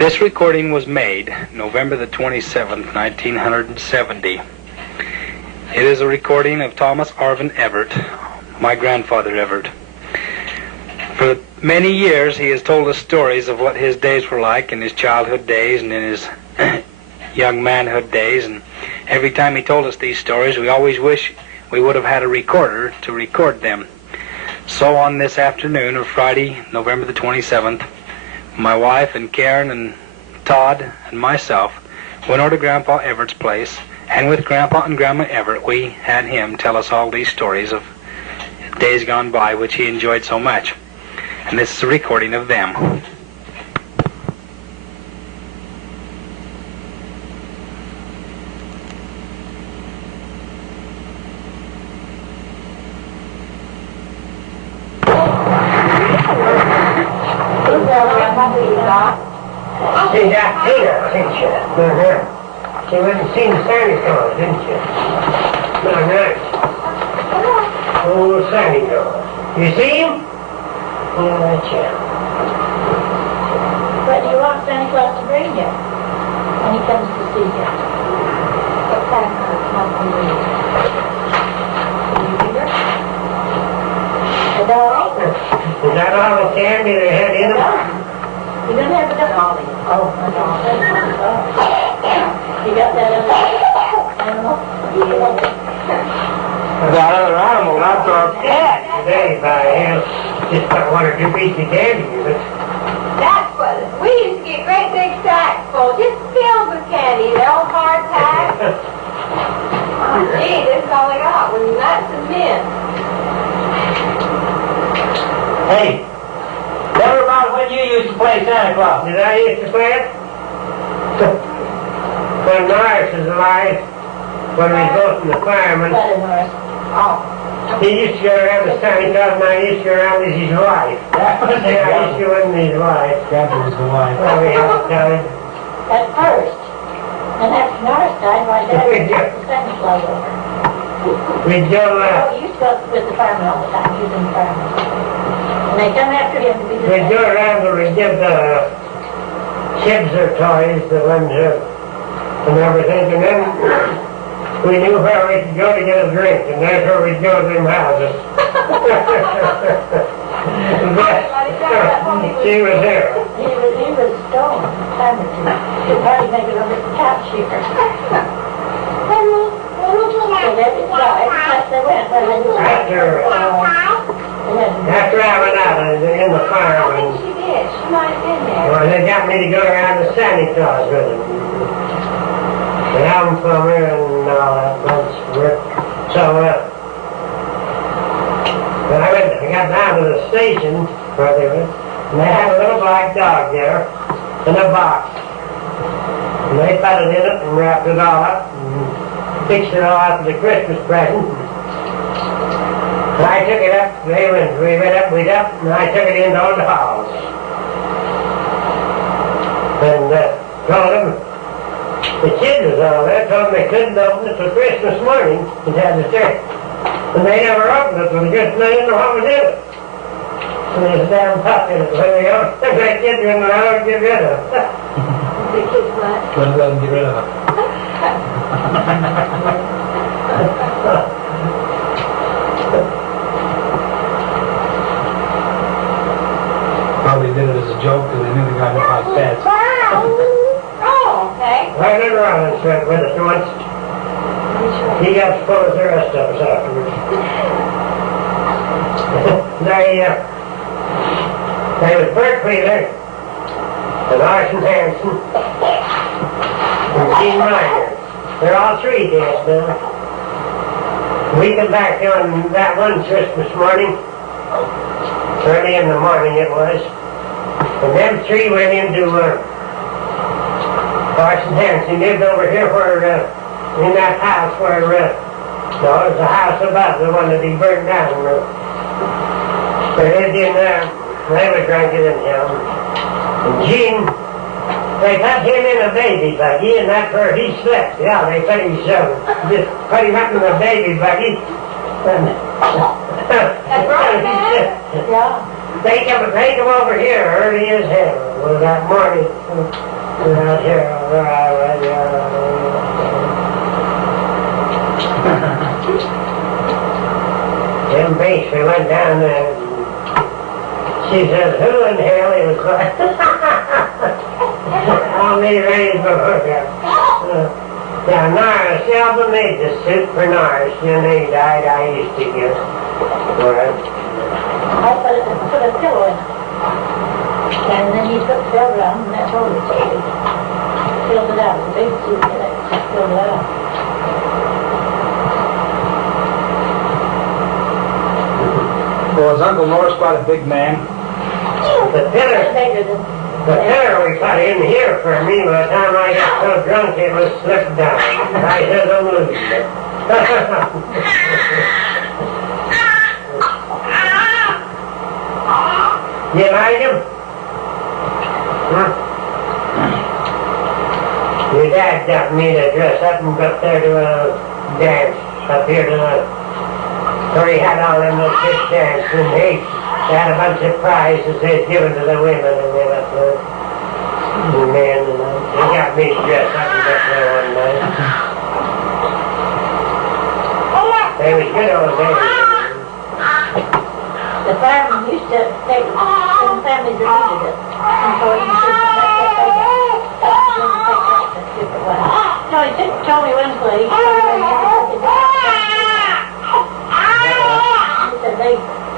This recording was made November the 27th, 1970. It is a recording of Thomas Arvin Everett, my grandfather Everett. For many years he has told us stories of what his days were like in his childhood days and in his young manhood days, and every time he told us these stories we always wish we would have had a recorder to record them. So on this afternoon of Friday, November the 27th, my wife and Karen and Todd and myself went over to Grandpa Everett's place, and with Grandpa and Grandma Everett we had him tell us all these stories of days gone by which he enjoyed so much. And this is a recording of them. See that Tina, didn't you? She went and seen Santa Claus, didn't you? Nice. Oh, Santa Claus. You see him? Yeah, that's you. What do you want Santa Claus to bring you when he comes to see you? What kind of Claus will bring you? Can you read her? Is that all right? Is that all the candy they had in them? You don't have enough Ollie. Oh, my God. You got that other animal? Yeah. That other animal, that's our cat. Today, by hell, just got one or two pieces of candy with it. That's what we used to get great big sacks full, just filled with candy, the old hard pack. Oh, gee, this is all I got with nuts and mint. Hey, tell her about when you used to play Santa Claus. Did I used to play it? When Norris was alive, when we both from the fireman, What is Norris? Oh. he used to go around the Santa Claus and I used to go around as his wife. I used to go with his wife. Grandpa was the wife. Well, we had a time. At first. And after Norris died, my dad took the Santa Claus over. We'd go, Oh, he used to go with the fireman all the time. He was in the fireman. And they come after him to be the we'd go around and we'd give the kids their toys, the ones and everything, and then we knew where we could go to get a drink, and that's where we'd go to them houses. She was there. He was stoned a time or two. He could hardly make it over the couch here. And every place they went, where they were. After I went out in the I fireman, think she did. She might have been there. well, they got me to go around to Santa Claus with them. The album plumber and all that bunch of work. So, when I got down to the station where they were, and they had a little black dog there in a box. And they put it in it and wrapped it all up and fixed it all up as a Christmas present. And I took it up, we went up, and I took it into the house. And told them, the kids was all there, told them they couldn't open it till Christmas morning, and had to stay. And they never opened it, because they didn't know what was in it. And there's a damn pup in it, when they opened it, that kid didn't know how to get rid of it. The kids what? Couldn't let him get rid of it. Probably did it as a joke because they knew the guy looked like pets. Oh, okay. I remember Alan went with us once. He got full of the rest of us afterwards. They was Bert Wheeler and Larsen Hanson and Gene Meyer. They're all three dead now. We come back on that one Christmas morning, early in the morning it was, and them three went into Larsen Hanson lived over here where, in that house where, no, it was the house above, the one that he burned down. They lived in there, they were drinking in him. And Gene, they put him in a baby buggy, and that's where he slept. Yeah, they put him just put him up in the baby buggy. That's right, man. Yeah. Take him over here early as hell. Well, that morning, out here, where I was, Jim Bates, we went down there. She says, who in hell is that? I'll be ready for her. Yeah, Nara, Selma made the soup for Nara. When they died, I used to get it. I put a pillow in it. And then he took the rubber out and that's all it took. Filled it out. The big soup in it. Filled it out. Well, was Uncle Norris quite a big man? The pillar we put in here for me, by the time I got so drunk it was slipped down. I said, I'm losing it. You like him? Huh? Your dad got me to dress up and go up there to a dance up here to the... So he had all them little kids dance, and they had a bunch of prizes they'd given to the women, and they left the men, and they got me dressed up and up there one night. They was good old days. The firemen used to take some families that needed it. And so he said, that's what they got. No, he told me one place, he said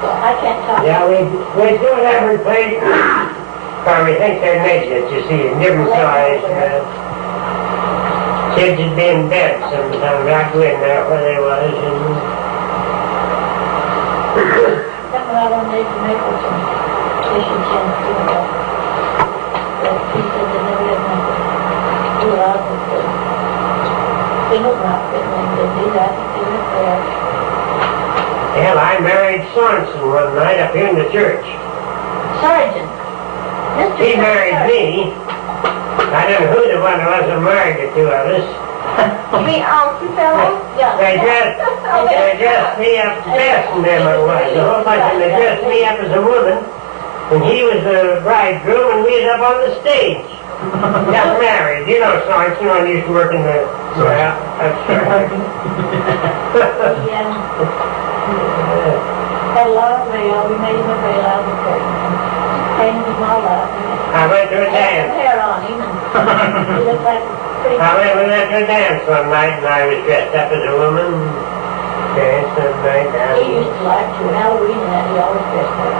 I can't talk. Yeah, we do it every place. Or we think they're naked, you see, in different size. Kids would be in bed sometimes. I'd go in there where they was. Something I wanted to make was some fish and chins doing that. But he said they never had nothing. Do a lot of the single outfit when they do that. They went there. Hell, I married Sorensen one night up here in the church. Sergeant. Mr. He married me. I don't know who the one was who married the two of us. You mean Olsen fellow? Yeah. They dressed me up best, and them it was. The whole bunch of them, they dressed me up as a woman, and he was the bridegroom, and we was up on the stage. Got married. You know Sorensen, I used to work in the... Yeah, that's right. Yeah. Had a lot of veil. We made him a veil out of the curtain. Painted him all up. I went to a Had some dance. hair on him, and he looked like a pretty... We went to a dance one night, and I was dressed up as a woman. Danced and night down. He used to like to. Halloween and that, he always dressed up.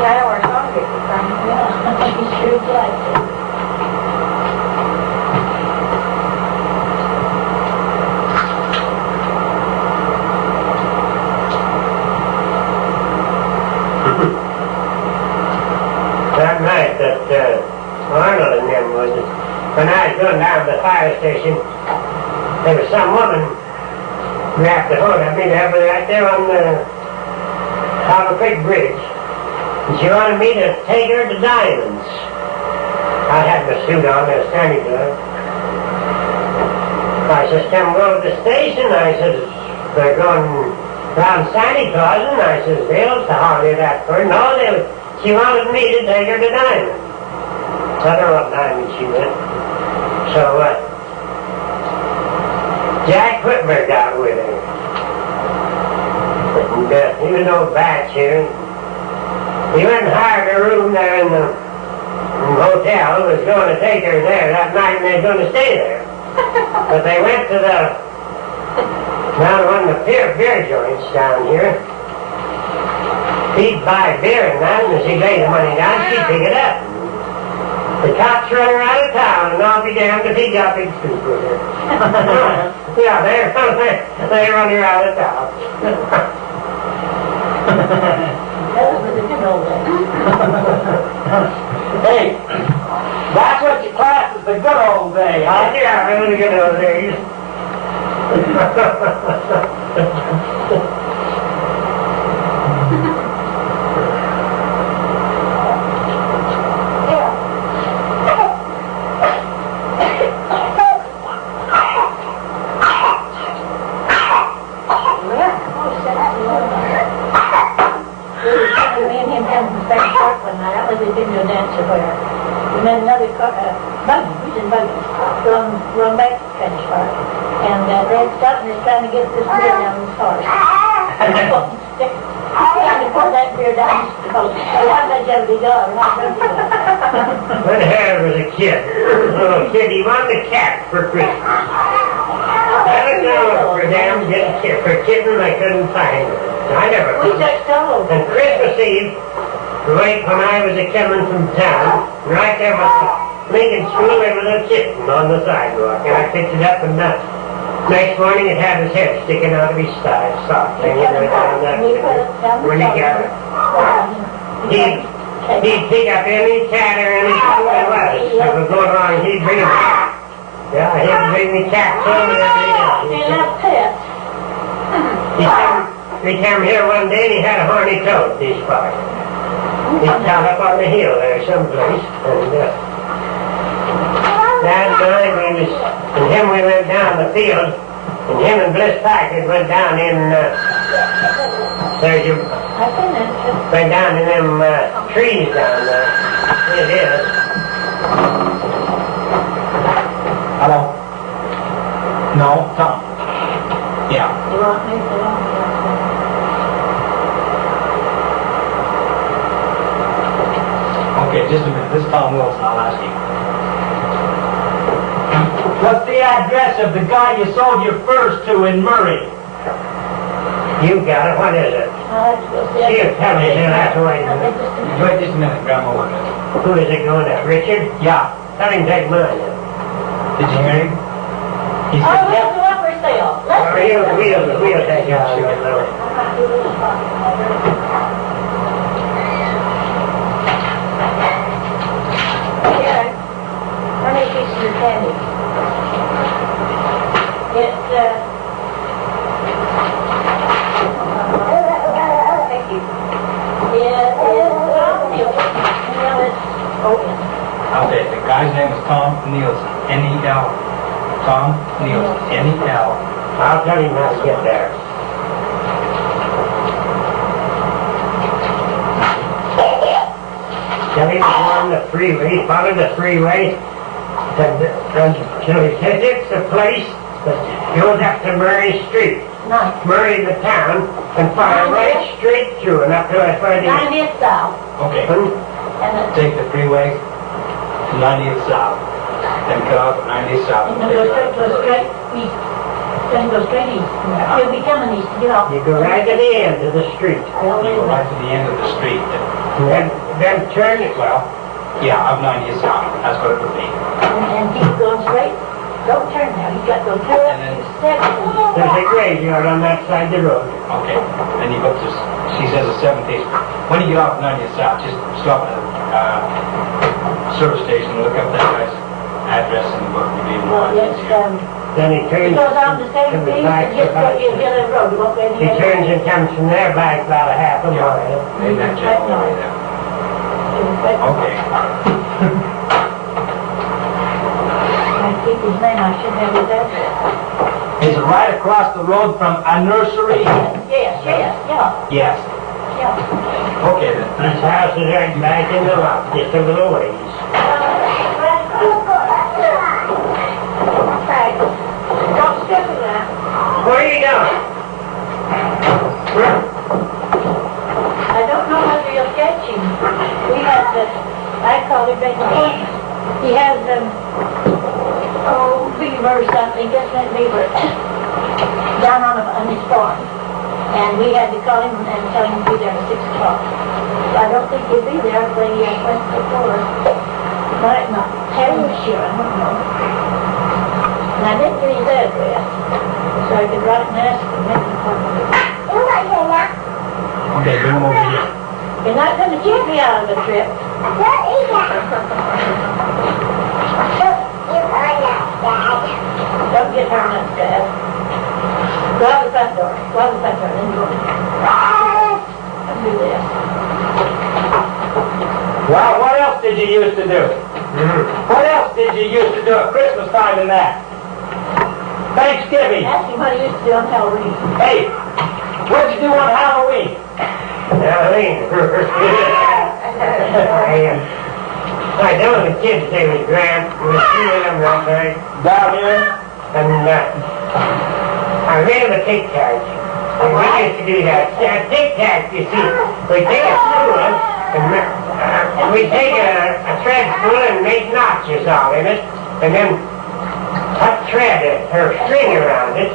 Yeah, I know where Sean gets it from. Yeah, he sure liked it. That night that Arnold and them was, when I was going down to the fire station, there was some woman grabbed a hold of me right there on the Hollow Creek Bridge. And she wanted me to take her to Diamonds. I had my suit on, a Sandy glove. I says, come go to the station. I says, they're going around Santa Claus, and I says, they'll holiday that for her. No, she wanted me to take her to Diamond. I don't know what Diamond she went. So, Jack Whitmer got with her. And he was no batch here. He went and hired a room there in the hotel. Was going to take her there that night, and they were going to stay there. But they went to down to one of the beer joints down here. He'd buy beer and that, and as he laid the money down, she'd pick it up. The cops run her out of town, and I'll be damned if he got big soup with her. Yeah, they run her out of town. That was the good old days. Hey, that's what you class as the good old days, huh? Yeah, really good old days. fence or where. And then another car, buggy, we was in buggies, run back to the fence park. And Dad stopped and was trying to get this beer down his horse. Trying to pour that beer down his throat. So one day Jeffy got her, not drunk enough. When Harry was a kid, little kid, he wanted a cat for Christmas. I don't know for them, for kittens I couldn't find it. I never We could. took solo. And Christmas Eve, right when I was coming from town, right there was Lincoln School, there was a kitten on the sidewalk, and I picked it up and next morning it had his head sticking out of his side, soft thing, right down that when he got it. He'd pick up any cat or any food there was. If it was going wrong, he'd bring it. Yeah, he'd bring me cat food and everything else. They love pets. He came here one day and he had a horny toad, this part. He's down up on the hill there someplace. And that night we went down the field, and him and Bliss Packard went down in, went down in them trees down there. It is. Hello? No, Tom. Yeah. You want me to? Okay, just a minute. This is Tom Wilson. I'll ask you. What's the address of the guy you sold your furs to in Murray? You got it. What is it? Here, tell me. You'll have to wait a minute. Wait just a minute, Grandma. Look at Who is it going at? Richard? Yeah. Tell him to take mine. Did you hear him? He Oh, said, we have to go up for sale. Let's see. We'll take it. Here, how many pieces of candy? It's, thank you. Okay, the guy's name is Tom Nielsen. N-E-L. Tom Nielsen. N-E-L. I'll tell him how to get there. Tell him to go on the freeway, follow the freeway, until he says it's the place that goes up to Murray Street. Nice. Murray the town, and follow right straight through and up to it where the... 90th south. Okay. And Take the freeway to 90th South. Then cut off at 90th South. then go straight east. Then go straight east. You'll be coming east to get off. You go right to the end of the street. You go right to the end of the street. Then turn it. Well, yeah, up 90th South. That's what it would be. And keep going straight. Don't turn now. You got to go turn up to 7. There's a graveyard on that side of the road. Okay. Then you go to, she says a 7th. When you get off 90th South, just stop at a service station and look up that guy's address in the book. You'll be able Well, to yes, find it. Then he turns... he goes on the same to the street back and gets of to the other road. You won't go any He other turns way. and comes from there back about a half a mile. Ain't that just all right there? Okay. I keep his name. I should have his address. Is it right across the road from a nursery? Yes, yeah. Yes. Okay then. His house is right back in the lot, just a little ways. Don't step in that. Where are you going? I don't know whether you'll catch him. We have I call him Big Beaver. He has, beaver or something, just that beaver, down on his farm. And we had to call him and tell him to be there at 6 o'clock. I don't think he'll be there if they went before. Might not. Tell him sure, I don't know. And I didn't get his address, so I could write and ask him. Maybe Okay, bring him over here. you're not going to keep me out of the trip. Don't get her nuts, Dad. Go out the front door. Go out the front door, then go. Let's do this. Well, what else did you used to do? What else did you used to do at Christmas time and that? Thanksgiving. Ask him what he used to do on Halloween. Hey, what'd you do on Halloween? Halloween. I know the kids, they was Grant. There was three of them that night. Down here? And I ran a Tic Tac. And we used to do that. Tic Tac, you see, we take a spool and we take a thread spool and make notches all in it, and then put thread or string around it.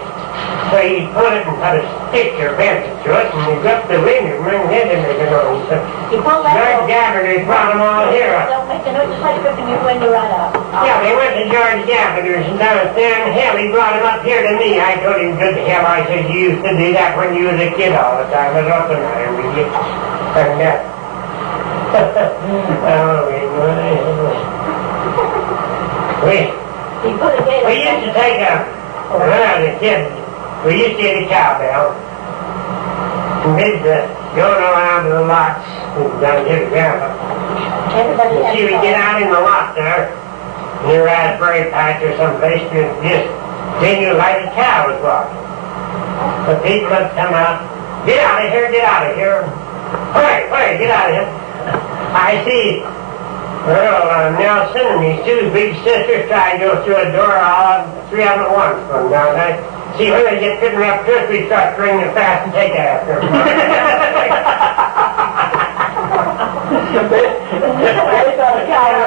So you put it and put a stick or pencil to it, and you grip the ring and bring it in and make it on. So You pull that George over. Gabbarders brought them all here. Don't make a note, just like gripping your window right up. Yeah, they went to George Gabbarders and down there in hell. He brought him up here to me. I told him, good to hell, I said, you used to do that when you was a kid all the time. I what's the matter with you? And You put a gate we used to take when I was a kid, we used to get a cowbell. And we'd go around to the lots and down here to Grandpa. Everybody And has see, we to get out in the lot there, near raspberry patch or someplace, and just then you like a cow was walking. The people would come out, get out of here, get out of here. Hurry, get out of here. I see Earl Nelson and his two big sisters try to go through a door, all three of them at once going down there. See, when they get good enough to us, we start bringing it fast and take after them. They thought a cow was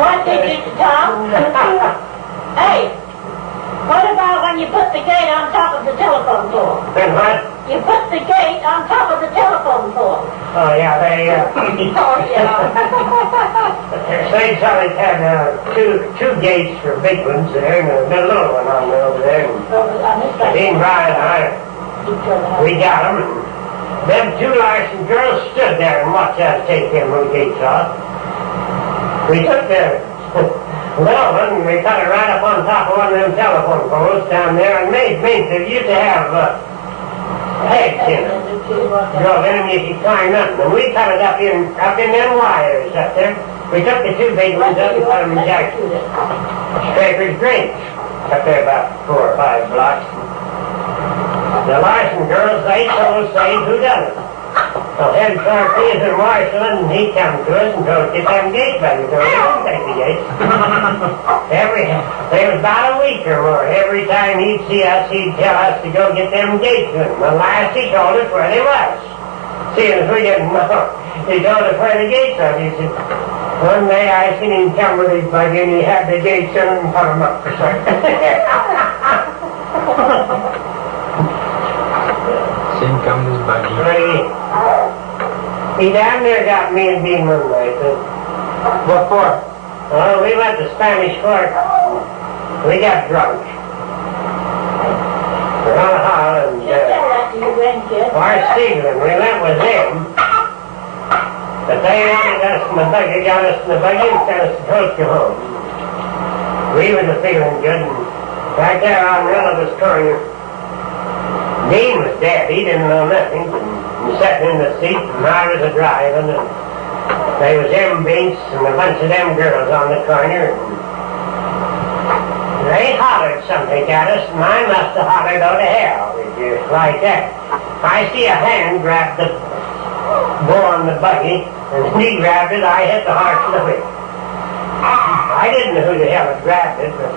What did you, Tom? Hey, what about when you put the gate on top of the telephone pole? And what? You put the gate on top of the telephone pole. Oh, yeah, they, Oh, yeah. St. Solly's had two gates for big ones there, and the little one on over there. And Dean Bryan and I, we got them. And them two Larsen girls stood there and watched us take them little gates off. We took the little one and we put it right up on top of one of them telephone poles down there and made it. Used to have pegs in it. Drove in and you could climb up. And we put it up in them wires up there. We took the two big ones up and put them in Jackson. Scraper's Grange. Up there about 4 or 5 blocks. The Larsen girls, they told us, who done it. So head Sarkis and Marshall, and he come to us and told us, get them gates back. We told him, don't take the gates. There was about a week or more. Every time he'd see us, he'd tell us to go get them gates. And the last he told us where they was. Seeing as we didn't know, he told us where the gates was. He said, one day I seen him come with his buggy and he had the gates in and put them up for something. Seen come this buggy. He down there got me and Dean one night. What for? Well, we went to Spanish Fork. We got drunk. We're on a hall and Just tell that to your grandkids. our Stephen, we went with them. But they wanted us in the buggy, got us in the buggy and sent us to Coast home. We was feeling good, and right there on Relative's corner, Dean was dead. He didn't know nothing. He was sitting in the seat, and I was a-driving, and there was them Binks and a bunch of them girls on the corner, and they hollered something at us, and I must have hollered out of hell, just like that. I see a hand grab the bull on the buggy, and when he grabbed it, I hit the horse in the whip. I didn't know who the hell had grabbed it, but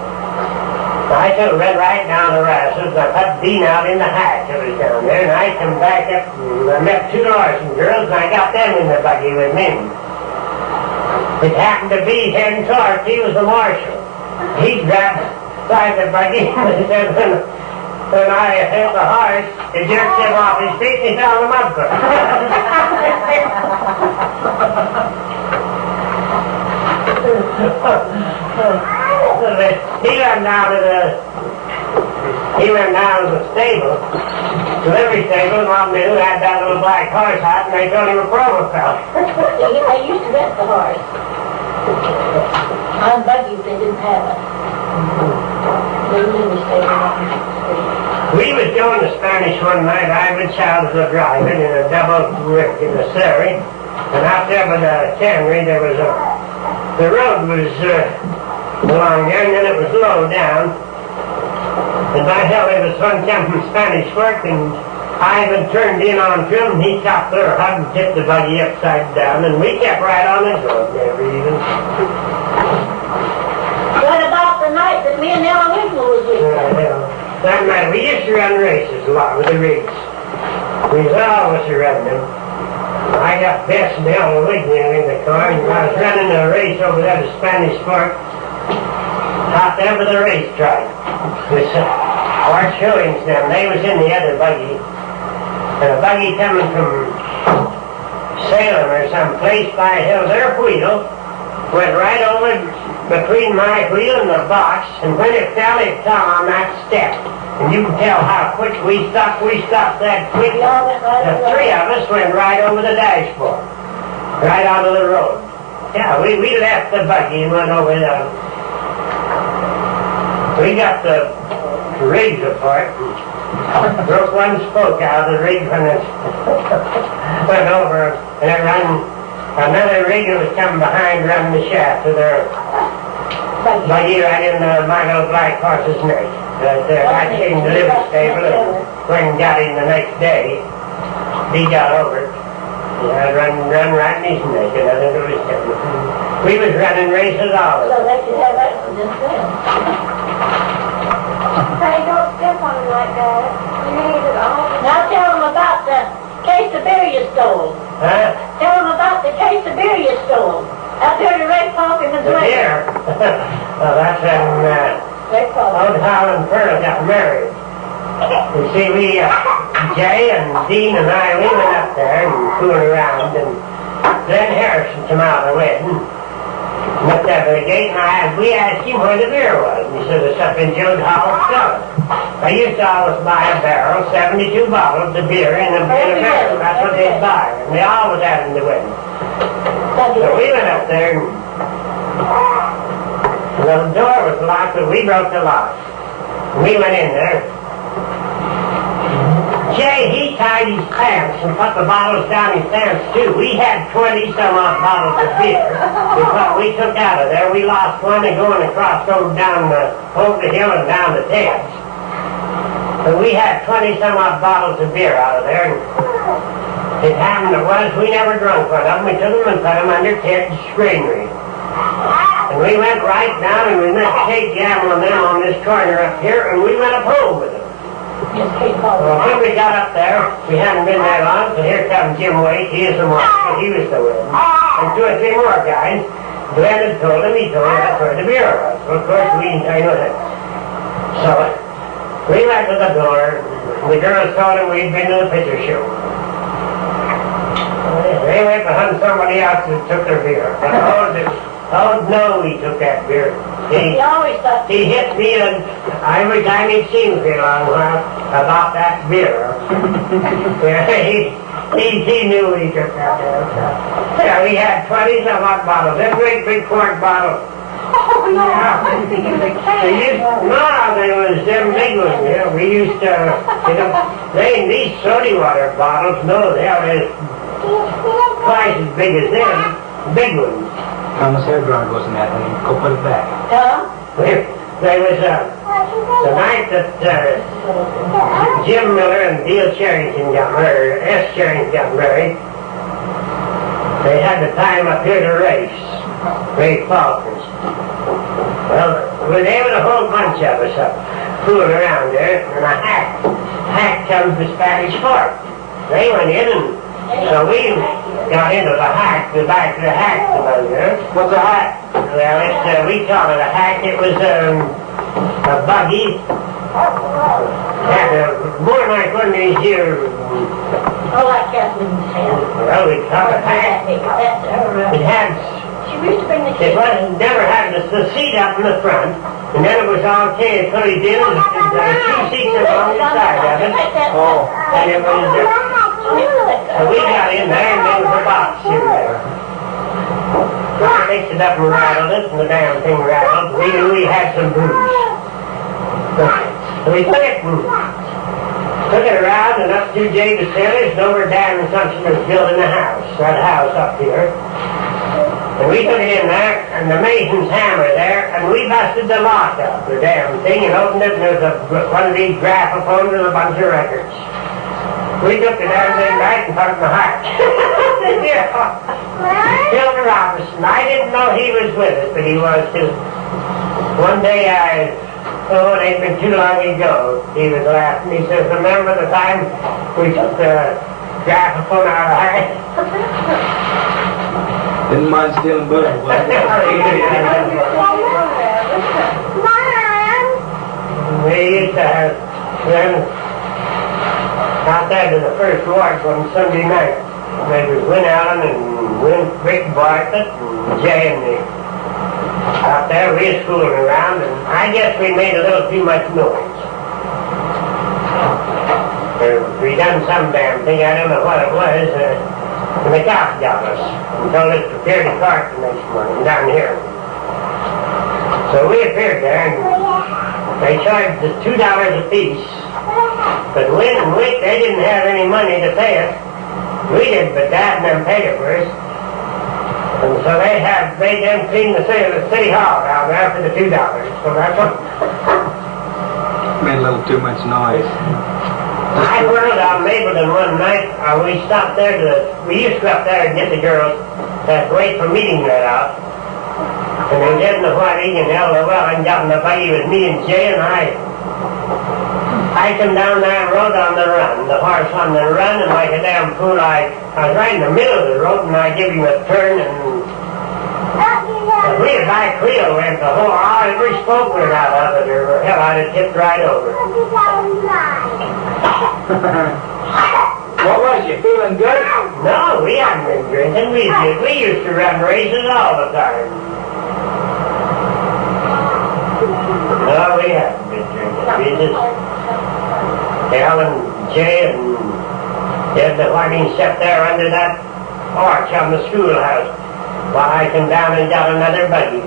I took it right down the races. I put Dean out in the hatch that was down there, and I come back up, and I met two Larsen girls, and I got them in the buggy with me. It happened to be Hen Clark. He was the marshal. He grabbed side the buggy, and said, when I hit the horse, it jerked him off his feet, and he fell in the mud pit. He went down to the stable, delivery stable, and one knew had that little black horse hat, and they told him a promo fell. They used to rent the horse. On buggies, they didn't have it. They really stayed on the street. We was going to Spanish one night. I was child was driving in a double whip in the Surrey, and out there by the cannery, there was the road was along there, and then it was low down. And by hell, there was one come from Spanish Fork, and Ivan turned in on him, and he chopped their hug and tipped the buggy upside down, and we kept right on and going, never even. What about the night that me and Ellen Winkle was with you? That night, we used to run races a lot with the rigs. We was always running them. I got Bess and Ellen Winkle in the car, and I was running a race over there to Spanish Fork, out there with the racetrack. With our showings now, they was in the other buggy. And a buggy coming from Salem or some place by a hill, their wheel went right over between my wheel and the box, and when it fell on that step. And you can tell how quick we stopped that quick. The three of us went right over the dashboard, right out of the road. Yeah, we left the buggy and went over there. We got the rigs apart. Broke one spoke out of the rig when it went over, and it ran another rig that was coming behind running the shaft of their buggy right in my little black horse's neck. I came to the livery stable and went and got him the next day. He got over it. Yeah, run right in his neck, and nothing to his coming. We was running races all of So them. they could have accidents then. Hey, don't step on him like that. You need it all. Now tell them about the case of beer you stole. Huh? Tell them about the case of beer you stole. Up there to Red Park in the The deer. Well, that's when Red Park. old Hal and Pearl got married. You see, Jay and Dean and I, we went up there and fooling around, and Glenn Harrison came out of the wedding. Looked up at the gate, and we asked him where the beer was. And he said, it's up in Jude Hall's cellar. I used to always buy a barrel, 72 bottles of beer in a barrel. That's what they'd buy. And they always had in the wedding. So we went up there, and the door was locked, but we broke the lock. We went in there. Jay, he tied his pants and put the bottles down his pants, too. We had 20-some-odd bottles of beer. Because we took out of there. We lost one and going across over the hill and down the Ted's. But we had 20-some-odd bottles of beer out of there. And it happened we never drunk one of them. We took them and put them under Ted's granary. And we went right down and we met Kate Gamble and them on this corner up here, and we went up home with them. Well, when we got up there, we hadn't been there long, so here comes Jim Waite. He is the marshal. He was the witness. And 2 or 3 more guys. Glenn had told him, that's where the beer was. Well, of course, we didn't say nothing. So, we went to the door. The girls told him we'd been to the picture show. They went to hunt somebody else who took their beer. But oh no, he took that beer. He hit me every time he'd seen me for a long while about that beer. he knew he took that beer. Yeah, we had 20-some-odd bottles. Them great big quart bottles. Oh, no, I'm thinking the can. No, they was them big ones. Yeah, we used to, these soda water bottles, no, they are twice as big as them, big ones. Thomas Hairbrand wasn't that one. Go put it back. There was the night that Jim Miller and Deal Sherrington got married, S. Sherrington got married, they had to tie him up here to race Falkers. Well, we were able to hold a bunch of us up, fooling around there, and a hack comes to Spanish Fork. They went in, and so we got into the hack, the back of the hack about there. What's a hack? Well, we call it a hack. It was a buggy. Had more like one of these here. Oh, like Kathleen's hand. Well, we call it a hack. It had. She used to bring the It kids. wasn't never had the seat up in the front, and then it was all fully in, and there were 2 seats along the side of it. Oh. And it was. So we got in there, and there was a box in there. We fixed it up and rattled it, and the damn thing rattled. We knew we had some booze. So we took it around and up through J. Distillers and over down and something was building a house, that house up here. And we took it in there, and the mason's hammer there, and we busted the lock up, the damn thing, and opened it, and there was one of these graphophones with a bunch of records. We took the damn thing back and put it in the heart. Killed the Robinson. I didn't know he was with us, but he was too. One day it ain't been too long ago, he was laughing. He says, remember the time we took the graphophone out of the heart? Didn't mind stealing butter, was it? We used to have them out there to the first ward one Sunday night. There was Win Allen and Rick Bartlett and Jay and me. Out there we were fooling around, and I guess we made a little too much noise. We done some damn thing, I don't know what it was, and the cops got us and told us to appear to court the next morning down here. So we appeared there, and they charged us $2 apiece. But Win and Wick, they didn't have any money to pay us. We did, but Dad and them paid it for us. And so they made them clean the city hall down there for the $2. So that's what... Made a little too much noise. I whirled out Mapleton one night. We stopped there we used to go up there and get the girls to wait for meeting let out. And they didn't know what he and LOL and got in the buggy with me and Jay, and I come down that road on the run, the horse on the run, and like a damn fool, I was right in the middle of the road, and I give him a turn, and we was like Cleo went the whole, every spoke went out of it, or hell, I'd have tipped right over. What was you, feeling good? No, we hadn't been drinking. We used to run races all the time. No, we hadn't been drinking. We just, Al and Jay and did the whining sat there under that arch on the schoolhouse while I come down and got another buggy.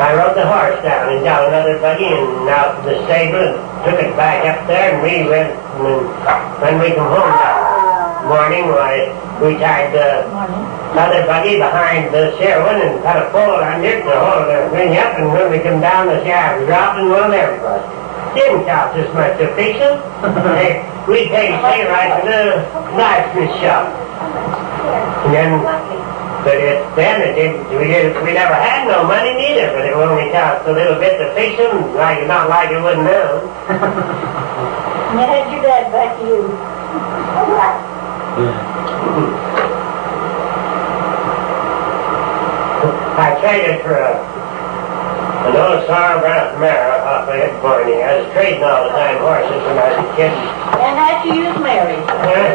I rode the horse down and got another buggy and out to the stable and took it back up there, and we went, and when we come home that morning, we tied the other buggy behind the Sherwin and put a pole under it to hold the thing up, and when we come down, the shaft dropped and one of them was. Didn't cost us much to fix them. We paid right to the blacksmith shop. And then, we never had no money neither, but it only cost a little bit to fix them, not like it wouldn't know. And you had your dad back to you. I traded for an old Sauerbrass mare off of Ed Barney. I was trading all the time horses when I was a kid. And after you was married,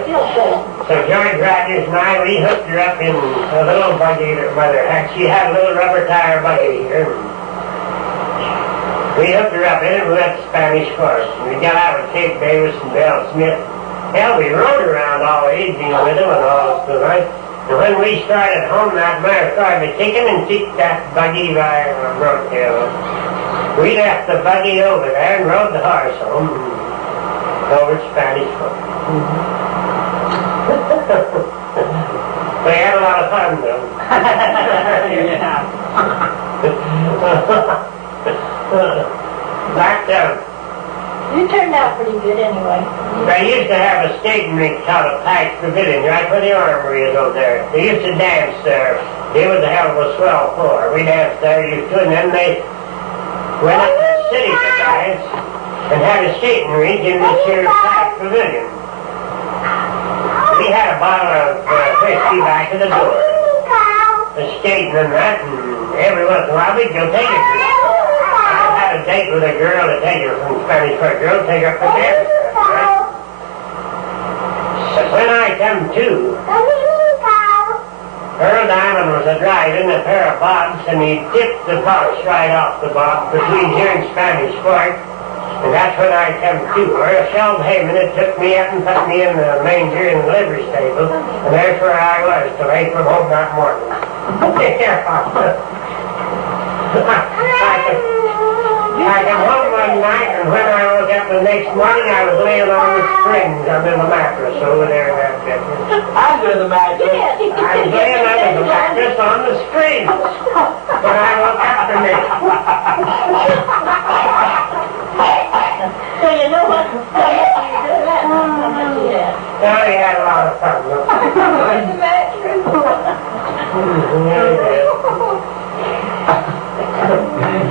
still trading. So George Rogers and I, we hooked her up in a little buggy that Mother had. She had a little rubber tire buggy here. We hooked her up in it. We went to Spanish Forest. And we got out with Kate Davis and Belle Smith. Hell, we rode around all evening with them and all the night. And when we started home, that mare started kicking and kicked that buggy by Brookhill. We left the buggy over there and rode the horse home over to Spanish Forest. We had a lot of fun, though. Back down. You turned out pretty good anyway. They used to have a skating rink called a Pax Pavilion right where the armory is over there. They used to dance there. It was a hell of a swell floor. We danced there, used to, and then they went up to the city to dance and had a skating rink in this here Pax Pavilion. We had a bottle of whiskey back of the door. The skating and that, and every once in a while we'd go take it. I had a date with a girl to take her from Spanish Fork. Girl, take her up to dance. Right? But when I come to, Earl Diamond was a-driving a pair of bobs, and he tipped the box right off the bob between here and Spanish Fork. And that's when I come to. Earl Sheldon it took me up and put me in the manger in the livery stable, and there's where I was till I from home that morning. I come home one night, and when I woke up the next morning, I was laying on the springs under the mattress over there in that bedroom. Under the mattress? I was laying under the mattress on the springs when I woke up the next So you know what? How much you did that? How much you had? the mattress.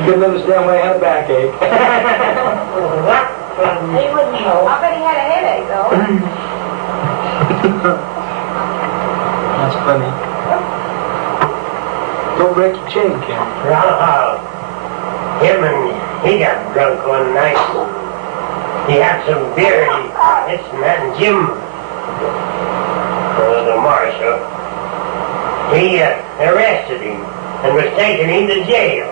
Couldn't understand why I had a backache. He wouldn't know. I bet he had a headache, though. That's funny. Don't break your chain, Ken. Him and he got drunk one night. He had some beer and it's and Jim, the marshal, he arrested him and was taking him to jail.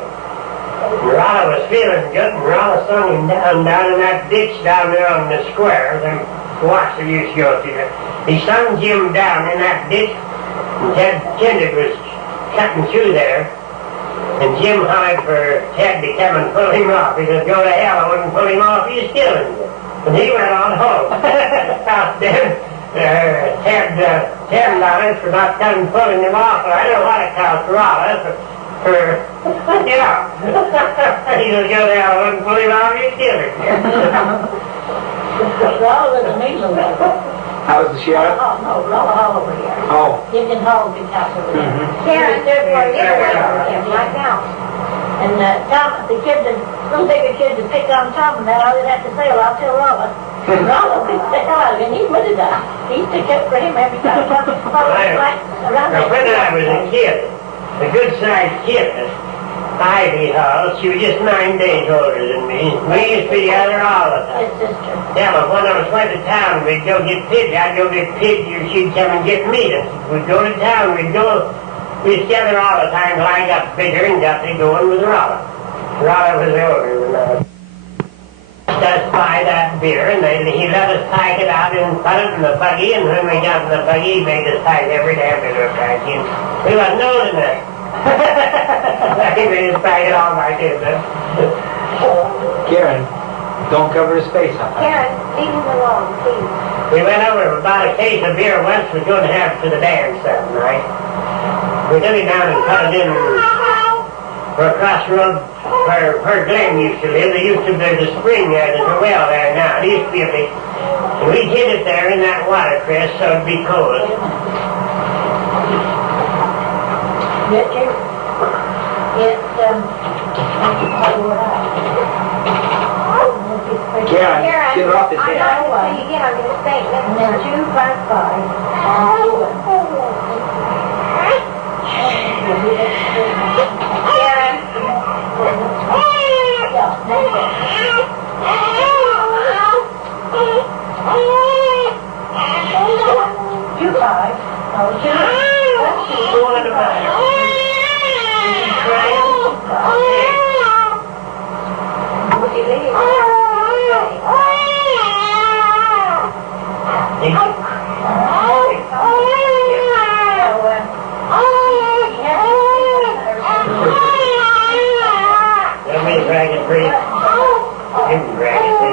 Rada was feeling good, and Rada sung him down in that ditch down there on the square. Them Watson used to go through there. He sung Jim down in that ditch, and Ted Kendrick was cutting through there. And Jim hollered for Ted to come and pull him off. He said, go to hell, I wouldn't pull him off, he's killing me. And he went on home. Cost them Ted $10 for not coming and pulling him off. But I don't know what it cost Rada for you know. He said, go to hell, I wouldn't pull him off, he's killing me. Rala was in England. How was the sheriff? Oh, no, Rala Hall over here. Oh. Indian Hall, big house over there. Karen, they're for him right now. And Tom, the kid, some bigger kid that picked on Tom, and that all you'd have to say, well, I'll tell Rala. Rala beat the hell out of him. He would have done. He used to kick for him every time. Tom right around Now, when I was a kid, a good-sized kid, Ivy Hall, she was just 9 days older than me. We used to be together all the time. his sister. Yeah, but when I was went to town, we'd go get pigs. I'd go get pigs, or she'd come and get meat. We'd go to town, we'd together all the time till I got bigger and got to going with Rala. Rala was older than I was. Us buy that beer, and he let us pack it out and put it in the buggy, and when we got in the buggy, he made us pack every damn bit of pack in. We wasn't old enough. He made us pack it all back in there. Karen, don't cover his face up. Karen, leave him alone, please. We went over about a case of beer once we're going to have to the dance that night. We took it down and put it in for across the road where Glenn used to live. There's a spring there, there's a well there now. It used to be a big, and we hid it there in that watercress so it'd be cold. Richard, Karen, get her off his I head. know until you get on his state. and then 255. Karen. What about it? Is he crying? Would you leave him? Let me drag it free. You can drag it free.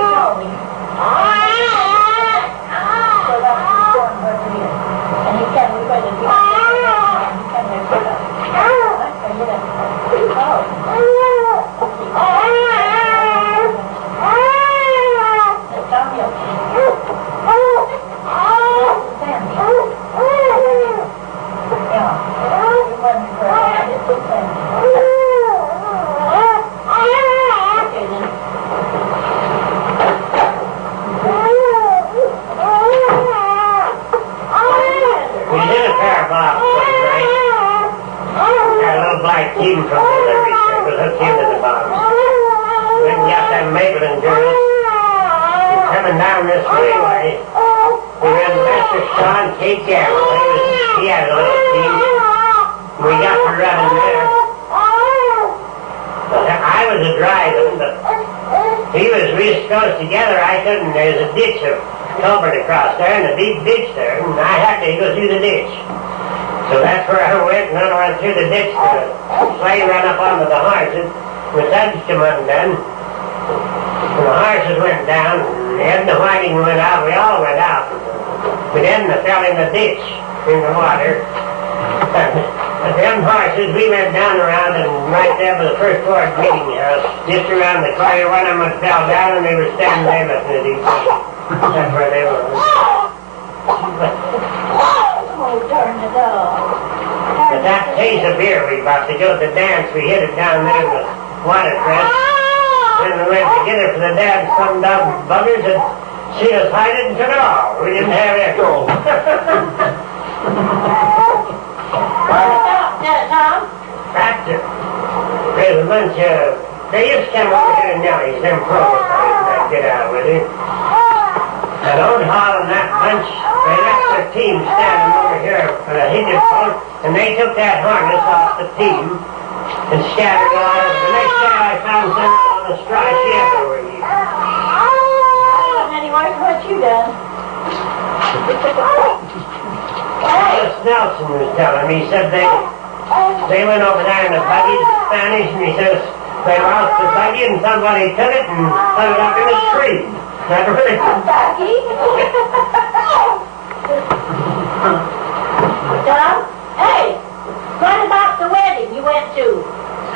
Even from the delivery service, hooked into the bottom. Then we got that Maitland girl. She's coming down this freeway. We ran Lester Shaw and Kate Gamble. He had a little team. We got to running there. I was a driving, but we was close together. I couldn't. There's a ditch of culvert across there and a deep ditch there, and I had to go through the ditch. So that's where I went, and then I went through the ditch. The sleigh ran up onto the horses. The suds come undone. And the horses went down, and Ed and the Whiting went out. We all went out. But then they fell in the ditch, in the water. And them horses, we went down around, and right there by the first ward meeting house, just around the corner, one of them fell down, and they were standing there looking at each other. That's where they were. Oh, darn the dog. But that case of beer we bought to go to the dance, we hid it down there in the water press. Then we went to get it for the dance. Some dumb buggers had seen us hide it and took it all. We didn't have it. Tom? After, there's a bunch of, they used to come over here to Nellie's, them proletariats, and I'd get out with it. And old Hall and that bunch, they left their team standing over here for the heated phone, and they took that harness off the team and scattered it all over. The next day I found something on the straw she everywhere. Anyway, what you done? Alice Nelson was telling me, he said they went over there in the buggy, the Spanish, and he says they lost the buggy and somebody took it and put it up in a tree. That really... Becky? Tom? Hey, what about the wedding you went to?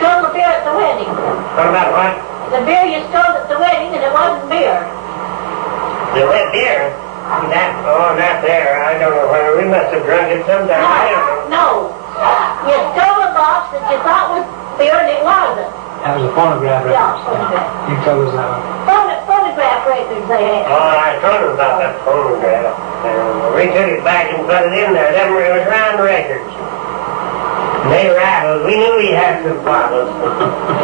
Stole the beer at the wedding. What about what? The beer you stole at the wedding and it wasn't beer. The wet beer? Not there. I don't know whether we must have drunk it sometime. I don't know. No. You stole a box that you thought was beer and it wasn't. That was a phonograph record. Yeah, phonograph. You told us that one. Phonograph records they had. Oh, I told him about that phonograph. We took it back and put it in there. Them it was round records. They rattled. We knew we had some problems.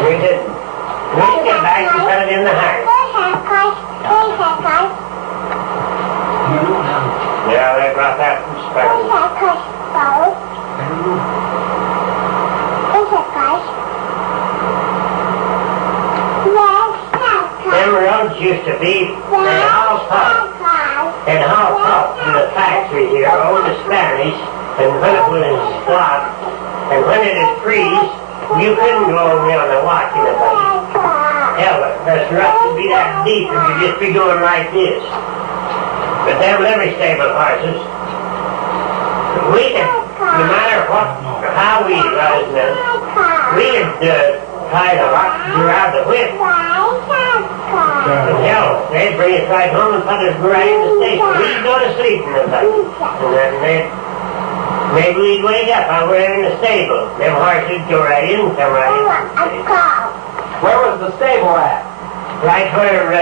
We didn't. We took it back and put it in the house. Yeah, they brought that from Spain. Them roads used to be in Hall Park. In Hall Park, in the factory here, over the Spanish, and when it was stopped, and when it would freeze, you couldn't go over there on the watch in the buggy. Hell, the ruts would be that deep, and you'd just be going like this. But them livery stable horses, we could, no matter how we was, we could tie the horse around the whip. And hell, they'd bring us right home and put us right in the station. We'd go to sleep in the buggy. And then maybe we'd wake up while we're in the stable. Them horses go right in and come right in. Where was the stable at? Right where,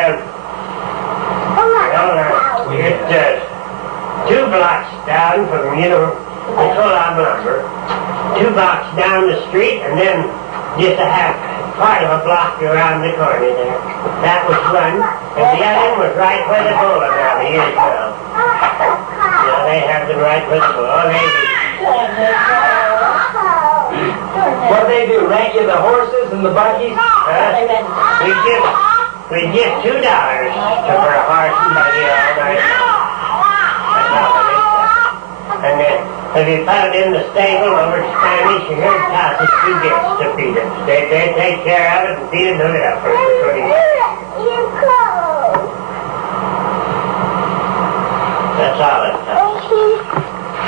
it's 2 blocks down from, the Colab lumber. 2 blocks down the street, and then just a half part of a block around the corner there. That was one, and the other one was right where the bowling alley is now. Yeah, they have them right where the bowling alley is. What did they do? Rent you the horses and the buggies? We give $2 for a horse and buggy all night. And then if you put it in the stable over to Spanish, you hear it toss it 2 gifts to feed it. They take care of it and feed it and hook it up for it. That's all it costs.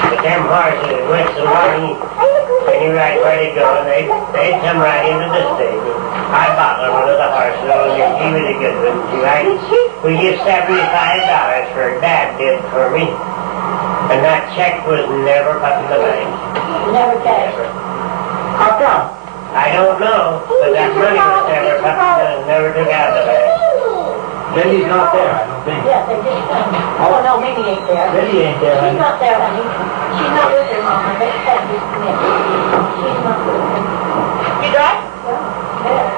But them horses went so long, and you right where they go, and they come right into the stable. I bought one of the horses, and he was a good one. We give $75 for Dad did for me. And that check was never put in the bank. Never cashed. How come? I don't know, but that money was never put in, never took out of the bank. Lindy's not there, I don't think. Yeah, they just come. Oh, no, Minnie ain't there. Lindy ain't there, She's honey. not there, honey. She's not with her mama. They said this to me. She's not with her. You drive? Yeah.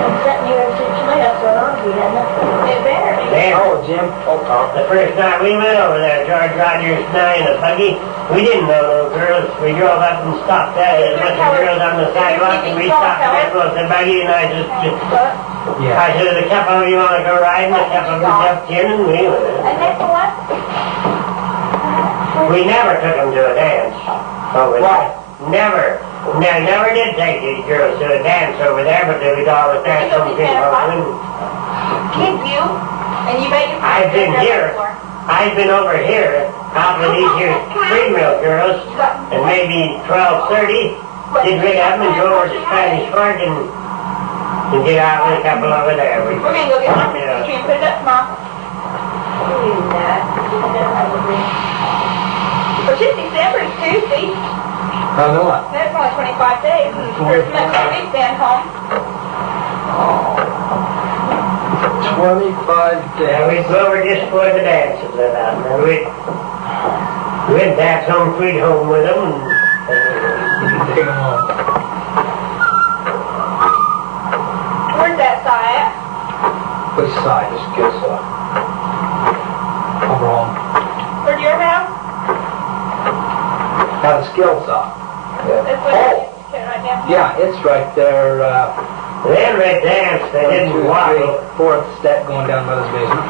I'm sitting here since you left, so long we had nothing. It better be. Oh, Jim. The first night we went over there, George Rogers and I in a buggy, we didn't know no girls. We drove up and stopped there. There was a bunch of girls on the sidewalk, and we stopped there with the buggy, and I Yeah. said, a couple of you want to go riding? A couple of them jumped in, and we went. And then for what? We never took them to a dance over there. Never. Never did take these girls to a dance over there, but we'd always dance on people. Did you? And you bet your I've been here. I've been over here, out with these here 3-wheel girls, and maybe 12, 30, get rid of them and go over to Spanish Fork and get out with a couple over there. We're going to go get one. Yeah. Can you put it up, Mom? Do that. Well, just December is Tuesday. I know what. That's only 25 days. First next week, then home. 25 Yeah, we'd go over just for the dances and that. And we'd dance home sweet home with them. Take them home. Where's that side at? Which side? Just get us over home. Where's your house? Now the skill saw. That's what Oh! right down here. Yeah, it's right there. Then they danced, they didn't wobble. Fourth step going down by this basement.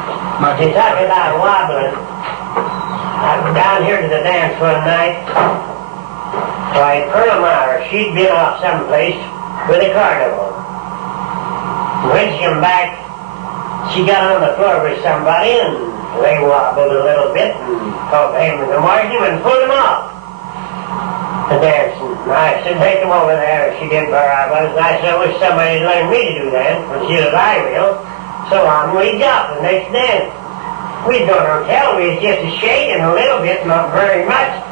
You talk about wobbling. I was down here to the dance one night. Why, Pearl Meyer, she'd been off someplace with a carnival. When she came back, she got on the floor with somebody and they wobbled a little bit and called him in the margin and pulled him off. The dancing. I said, take him over there. She did where I was. I said, I wish somebody would learn me to do that. When she was I will. So on we got the next dance. We don't hotel. We was just a shaking a little bit, not very much.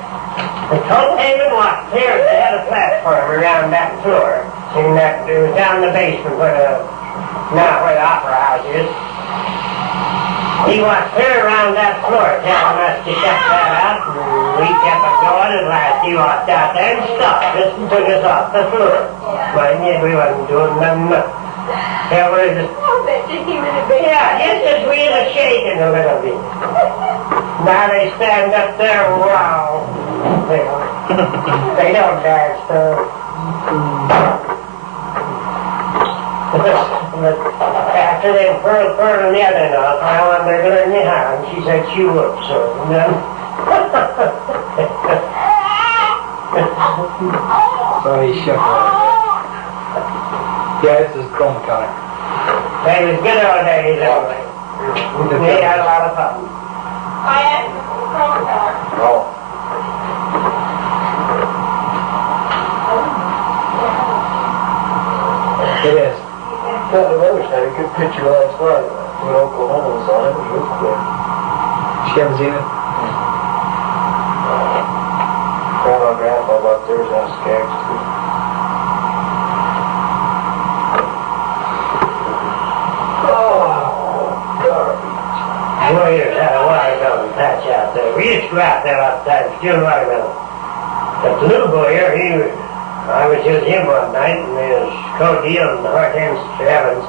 The coat came and walked clear. They had a platform around that floor. And that it was down the basement where the opera house is. He walked clear around that floor, telling us to shut that out, and we kept it going. At last he walked out there and stopped us and took us off the floor. But yet we wasn't doing nothing. There was a... Oh, bet you he was a big... Yeah, just as we was shaking a little bit. Now they stand up there, wow. They don't dance, though. But after they Pearl and the other knock, I wanted her to learn me how, and she said she would, so then... So he shook her. Yeah, this is chroma counter. They was good old days, anyway. We had a lot of fun. I had a car. Oh. It is. Got the weather had a good picture last night when Oklahoma was on it. It was real clear. She haven't seen it? Grandma and Grandpa bought theirs out of Skaggs too. Warriors had a watermelon patch out there. We used to go out there all the time stealing watermelon. But the little boy here, I was with him one night, and there was Cody and the Hortense Evans.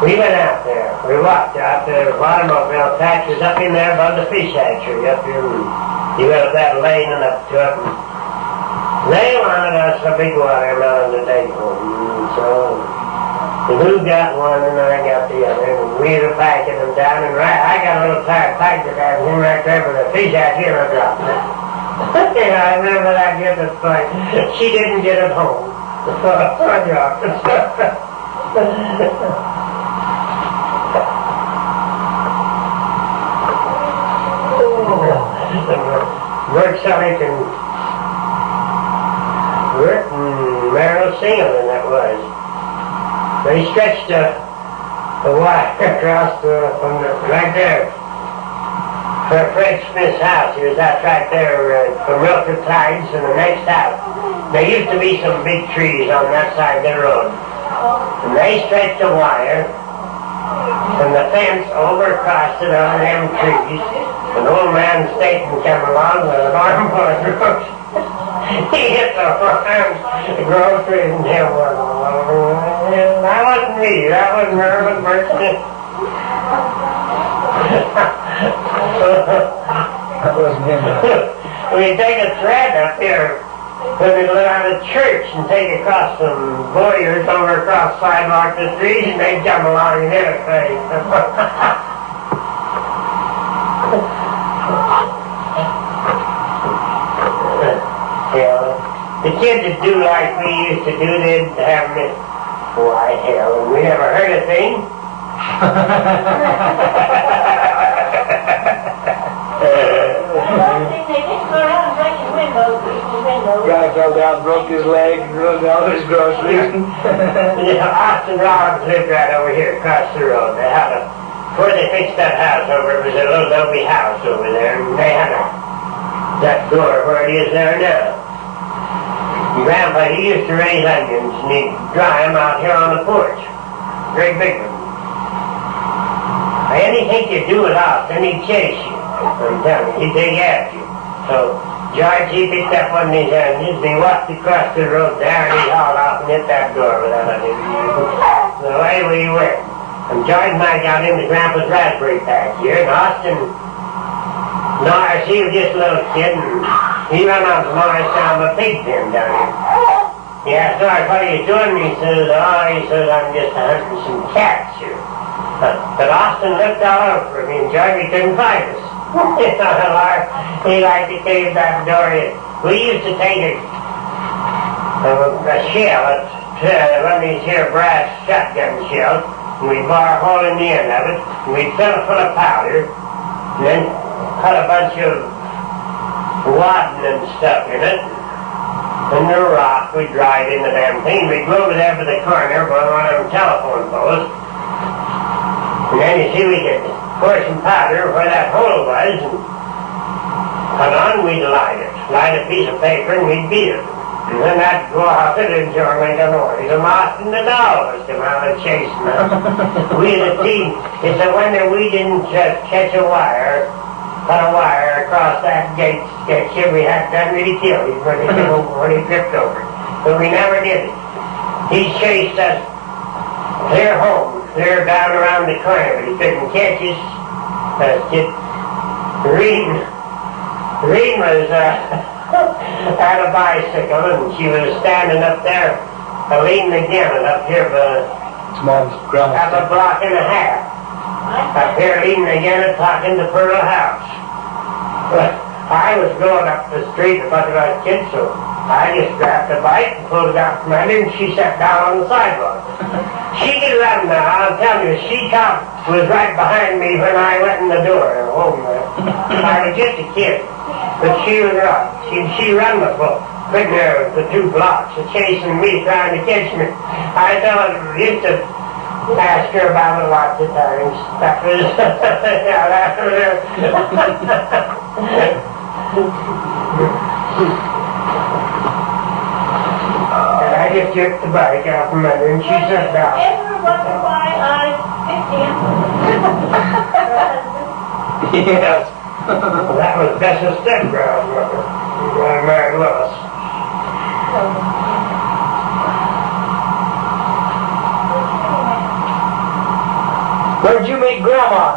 We went out there. We walked out there. The automobile patch was up in there above the fish hatchery, up here. You went up that lane and up to it. And they wanted us a big watermelon to take home. And so the who got one and I got the other. And we were packing them down. And I got a little tire pack that had him right there for the fish hatchery, and I dropped it. Yeah, I remember that good as fine. She didn't get it home. I dropped it. Bert Selleck and Merrill Singleton, that was. They stretched the wire across right there. For Fred Smith's house, he was out right there from Milford Tides and the next house. There used to be some big trees on that side of the road. And they stretched a wire from the fence over across it on them trees. An old man Staten came along with an arm full of groceries. He hit the groceries and hit one. That wasn't me. That was Mervyn Burton. That wasn't him. We take a thread up here, put it out of church and take it across some boyers over across sidewalk to the street, and they come along and hit us. The kids would do like we used to do, they'd have me, why hell, and we never heard a thing. Guy fell down, broke his leg, and ruined all his groceries. Austin Rollins lived right over here across the road. They had before they fixed that house over, it was a little adobe house over there, and they had that door where it is there now. Grandpa, he used to raise onions and he'd dry them out here on the porch. Great big ones. Anything you do with Austin, he'd chase you. I'm telling you, he'd take after you. So George, he picked up one of these onions and he walked across the road there and he hauled off and hit that door without onions. So away we went. And George and I got into Grandpa's raspberry patch here, and Austin, Norris, he was just a little kid, and he ran out to Morris down the pig pen down here. He asked Norris, what are you doing? He says, I'm just hunting some cats here. But Austin looked all over me, and George, he couldn't find us. He liked to cave that door in. We used to take a shell, one of these here brass shotgun shells, and we'd bore a hole in the end of it, and we'd fill it full of powder, and then put a bunch of wadding and stuff in it, and the rock, we'd drive in the damn thing. We'd go over there for the corner by one of them telephone poles, and then you see we could pour some powder where that hole was, and put on, we'd light it. Light a piece of paper, and we'd beat it. And then that'd go off it and sure make a noise. And Austin the dog was come out and chasing us. We the team. It's a wonder we didn't just catch a wire, put a wire across that gate sketch here. We had done really killed him when he tripped over. But we never did it. He chased us clear home, clear down around the corner, but he couldn't catch us. Reen was had a bicycle, and she was standing up there, leaning again, up here up a block and a half. Up here leaning again and talking to Pearl House. But I was going up the street about a kid, so I just grabbed the bike and pulled it out from under, and she sat down on the sidewalk. She could run now, I'll tell you. She was right behind me when I went in the door. I was just a kid. But she was right. She run the boat, sitting there with the 2 blocks, chasing me, trying to catch me. I used to ask her about it lots of times. That was, yeah, that was it. And I just jerked the bike out from under, and she sat down. Ever wonder why I picked him? Yes. That was Bess's stepgrandmother, Mary Willis. Where'd you meet Grandma?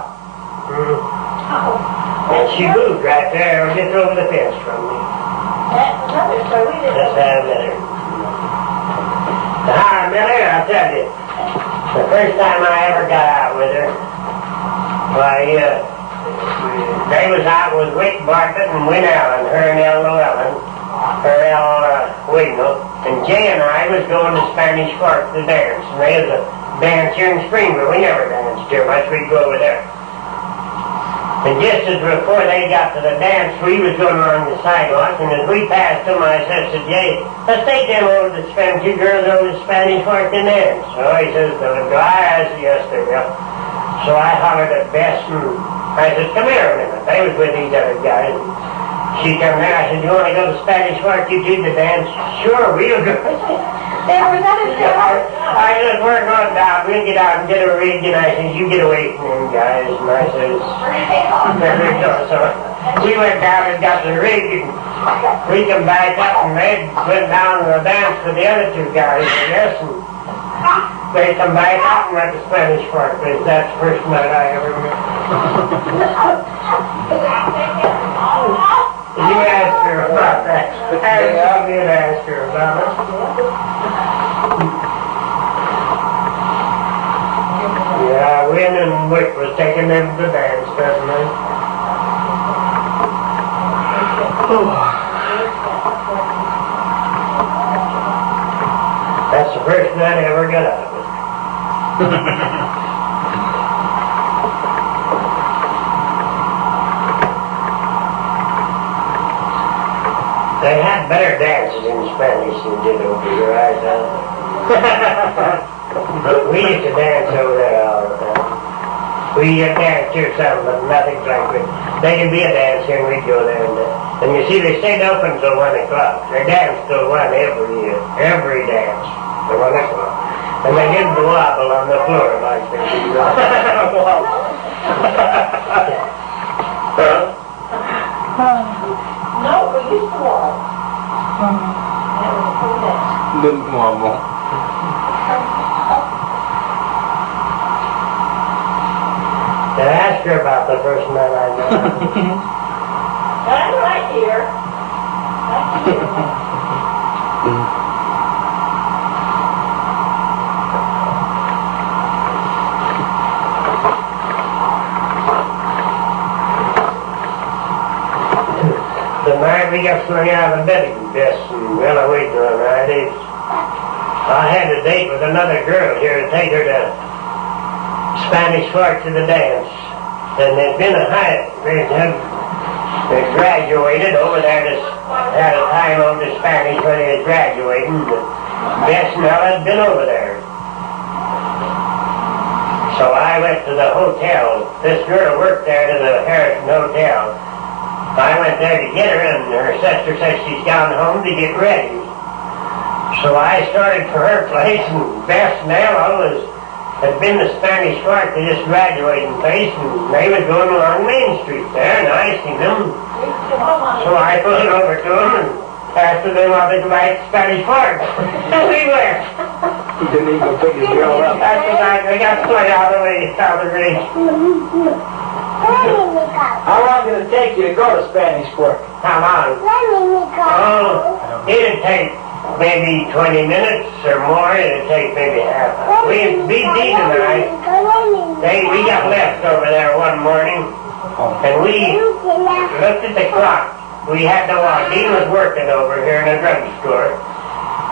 And she moved right there, just over the fence from me. That's another story. That's how I met her. Hi, Miller, I'll tell you. The first time I ever got out with her, why, they was out with Wick Bartlett and Win Allen, her and El Llewellyn, her El Wignall, and Jay and I was going to Spanish Fork to dance, and they was a dance here in spring, but we never danced too much. We'd go over there. And just as before they got to the dance, we was going along the sidewalk, and as we passed them, I said to Jay, let's take them over to Spanish, 2 girls over to Spanish Fork and dance. So he says, do I? I said, yes, they will. So I hollered at Bess, and I said, come here a minute. They was with these other guys. She come there. I said, you want to go to Spanish Fork, you two, to dance? Sure, we'll go. There was other girls. I said, we're going down. We'll get out and get a rig. And I said, you get away from them guys. And I said, never go. So we went down and got the rig, and we come back up, and they went down to the dance with the other 2 guys, I guess. And they come back up and went to Spanish Fork. That's the first night I ever met. You asked her about that. I did ask her about it. Yeah, Win and Wick was taking them to dance that night. That's the first night I ever got out of it. They had better dances in Spanish than did over here, I thought. We used to dance over there all the time. We danced or something, but nothing like it. They could be a dance here and we'd go there and dance. And you see, they stayed open till 1 o'clock. They danced till 1 every dance till 1 o'clock. And they did the wobble on the floor like they do. Huh? No, we used to walk. That was a full dance. Little wobble. Then ask her about the first night I met her. That's right here. That's here. The night we got flung out of bed, Bess and Bella waiting on night. I had a date with another girl here to take her to Spanish Fork to the dance. And there's been a they graduated over there to had a time on the Spanish when they was graduating. Bess and Ella had been over there. So I went to the hotel. This girl worked there to the Harrison Hotel. I went there to get her, and her sister said she's gone home to get ready. So I started for her place, and Bess and Ella had been to Spanish Fork to this graduating place, and they was going along Main Street there, and I seen them. So I pulled over to them and asked them if they could buy Spanish Fork. And we went. You didn't even go pick his girl up. After that, they got split out of the race. How long did it take you to go to Spanish Fork? How long? Oh, it'd take maybe 20 minutes or more. It'd take maybe half hour. We BD tonight. We got left over there one morning, and we looked at the clock. We had to walk. Dean was working over here in a drugstore,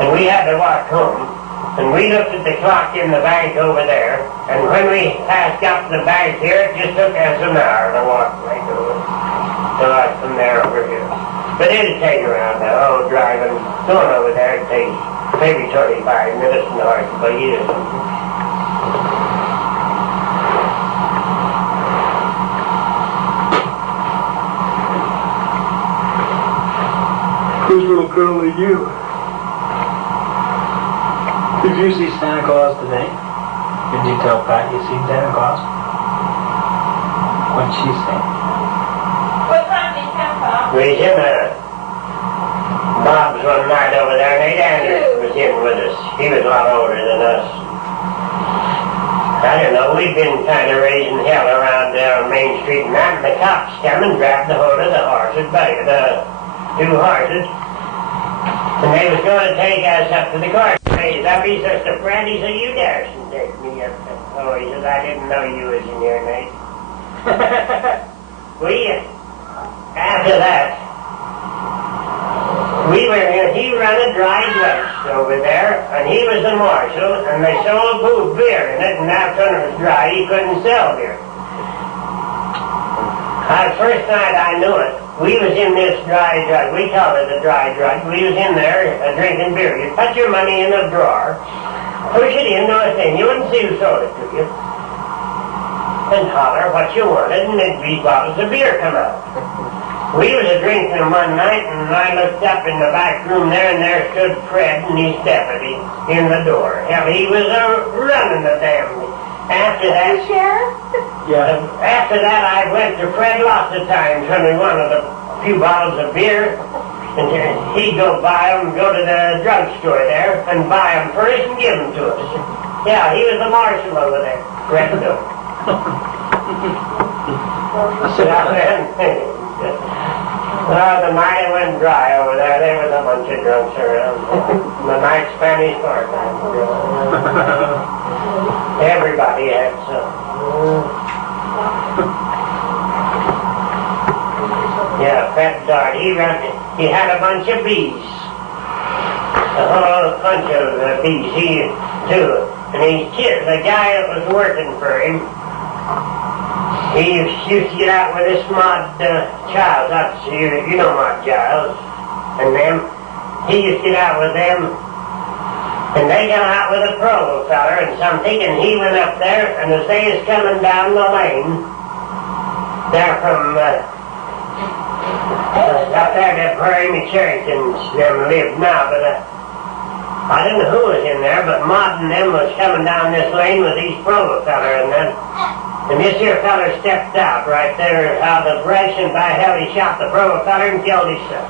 and we had to walk home. And we looked at the clock in the bank over there, and when we passed up the bank here, it just took us an hour to walk right over. So from there over here. But it'd take around the whole driving, going over there, it'd take maybe 25 minutes in the horse buggy or something. Whose little girl are you? Did you see Santa Claus today? Did you tell Pat you seen Santa Claus? What'd she say? What time did you come from? We was in Bob's one night over there, and Nate Anderson was in with us. He was a lot older than us. I don't know, we'd been kind of raising hell around there on Main Street and that, and the cops come and grabbed the hold of the horses, the 2 horses, and they was going to take us up to the court. He says to Fred, he said, you daresn't take me up there. Oh, he says, I didn't know you was in here, Nate. After that, he ran a dry drugs over there, and he was the marshal, and they sold booze beer in it, and after it was dry, he couldn't sell beer. The first night I knew it, we was in this dry drug. We called it a dry drug. We was in there drinking beer. You put your money in a drawer, push it into a thing. You wouldn't see who sold it to you. And holler what you wanted, and then 3 bottles of beer come out. We was drinking them one night, and I looked up in the back room there, and there stood Fred and his deputy in the door. Hell, he was running the damn thing. After that, Sheriff? Yeah. After that, I went to Fred lots of times when we wanted a few bottles of beer, and he'd go buy them, go to the drugstore there, and buy them first and give them to us. Yeah, he was the marshal over there, Fred Doe. The night it went dry over there. There was a bunch of drunks around. The night Spanish Fork. Everybody had some. Yeah, Fat Dart, he had a bunch of bees. A whole bunch of bees, he too. And the guy that was working for him, he used to get out with this Maud Childs. You know Maud Childs. And them, he used to get out with them And they got out with a provo feller and something, and he went up there, and as they was coming down the lane, there from out there that Prairie Church and them lived now, but I didn't know who was in there, but Mott and them was coming down this lane with these provo feller, and this here feller stepped out right there out of the brush, and by hell he shot the provo feller and killed himself.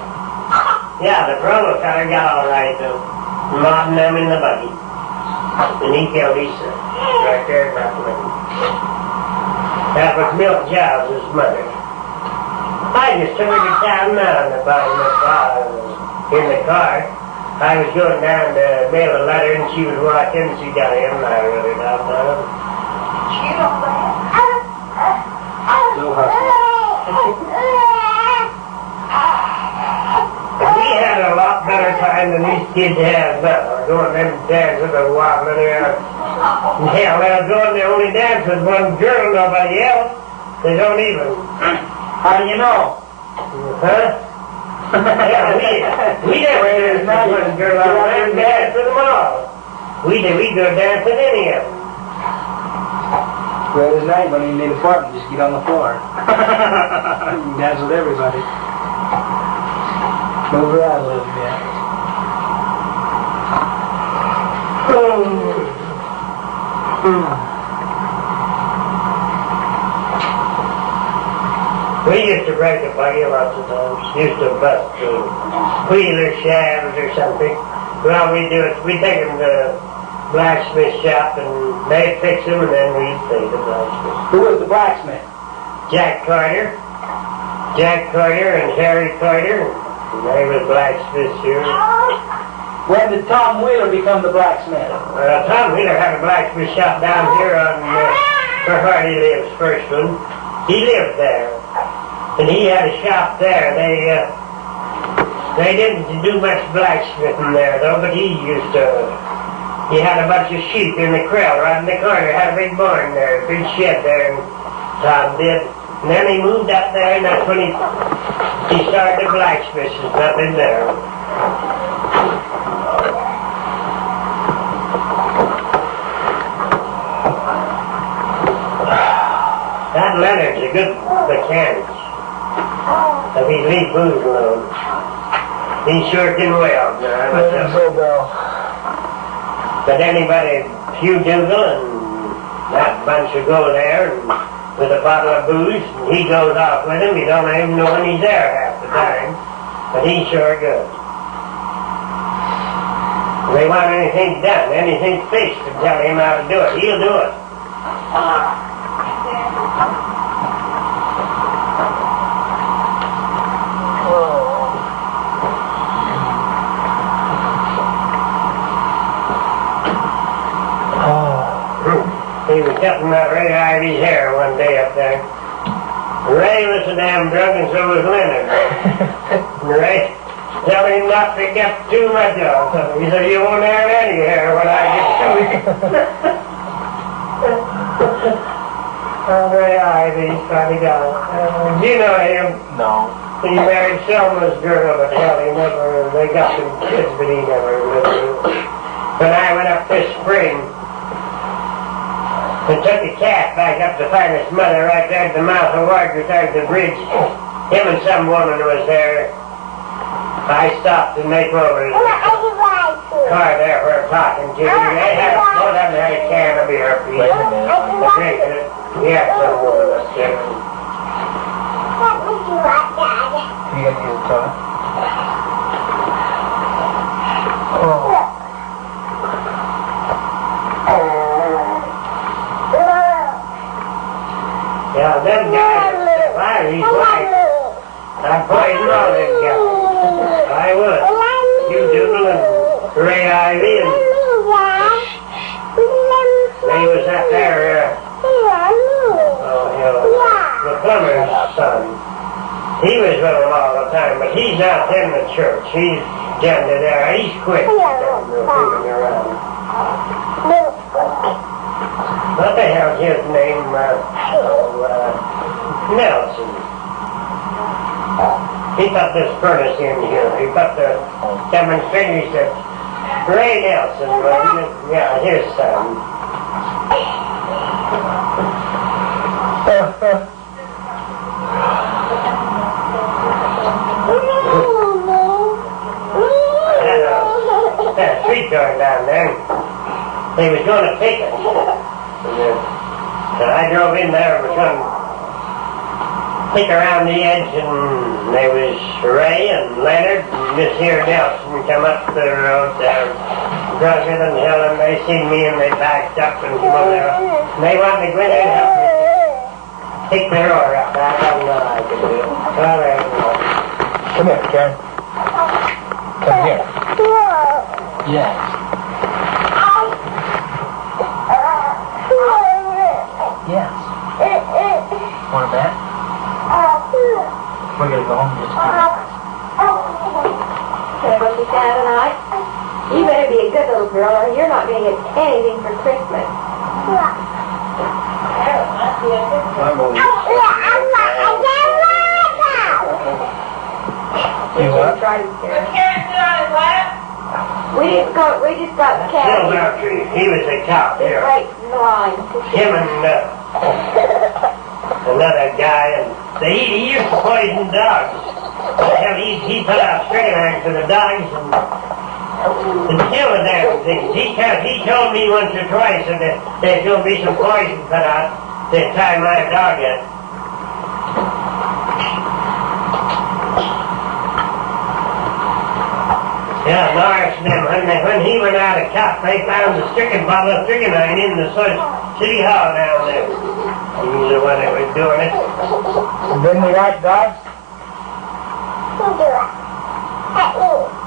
Yeah, the provo feller got all right though. Mott and them in the buggy. And he killed himself. Right there about the lane. That was Milt Giles' mother. I just took her to town now in the bottom of in the car. I was going down to mail a letter and she was watching and she got in and I wrote it out now. You don't laugh. No hustle. We had a lot better time than these kids have now. Going them dances and wobbling around. Hell, they'll go and they only dance with one girl, nobody else. They don't even. How do you know? Huh? Yeah, we never dance with one girl out there and dance with them all. We go dance with any of them. Well, there's night when you need a partner, just get on the floor. You can dance with everybody. Move around a little bit. We used to break a buggy lots of times. Used to bust wheeler shafts or something. Well, we do it. We take them to the blacksmith shop and they fix them and then we pay the blacksmith. Who was the blacksmith? Jack Carter and Harry Carter. And they were blacksmiths here. When did Tom Wheeler become the blacksmith? Tom Wheeler had a blacksmith shop down here on where Hardy lives, first one. He lived there. And he had a shop there. They didn't do much blacksmithing there though, but he had a bunch of sheep in the corral right in the corner, had a big barn there, a big shed there, and Tom did. And then he moved up there, and that's when he started the blacksmiths up in there. That Leonard's a good mechanic. If he leave booze alone. He sure can weld. But anybody, Hugh Dougal and that bunch will go there and with a bottle of booze, and he goes off with him. He don't even know when he's there half the time. But he's sure good. If they want anything done, anything fixed, to tell him how to do it, he'll do it. He was cutting that Ray Ivy's hair one day up there. Ray was so damn drunk and so was Leonard. Ray tell him not to get too much of something. He said, you won't have any hair when I get to it. Ray Ivy's funny guy. Do you know him? No. He married Selma's girl, but hell, they got some kids, but he never lived with. When I went up this spring, and took the cat back up to find his mother right there at the mouth of Warder there at the bridge. Him and some woman was there. I stopped to make over his car there for talking to him. They had both of them had a can of beer, please. Drinking it. He had some woman up there. You got to use the toilet? Yeah, them guys, he's right. I'd poison all them guys. I would. You Dougal and Ray Ivy and they was up there, the plumber's son. He was with them all the time, but he's not in the church. He's down to there. He's quit. Around. What the hell's his name? Nelson. He put this furnace in here. He put the demonstration. He said, Ray Nelson, yeah, here's some. Had a streetcar down there. They was going to pick it. So I drove in there and was going to pick around the edge, and there was Ray and Leonard and Miss here Nelson come up the road down Drugged and Helen. They seen me and they backed up and come over there. And they wanted me to go in there and help me pick the roar up. I don't know how I could do it. All right. Come here, Karen. Come here. Yes. Yes. Want a bat? We're going to go home just a minute. Can I go see Santa tonight? You better be a good little girl or you're not going to get anything for Christmas. I'm only... You what? Try to scare him. We just got the cat. Bill Roundtree, he was a cop here. Right in the line. Him and another guy, and he used to poison dogs. Hell, he put out string irons for the dogs and killing them things. He told me once or twice that there's going to be some poison put out the time my dog in. Yeah, Norris and them, when he went out of cop, they found the bottle of strychnine in the city hall down there. He was the one that was doing it. Didn't we like dogs? Don't do it. At me.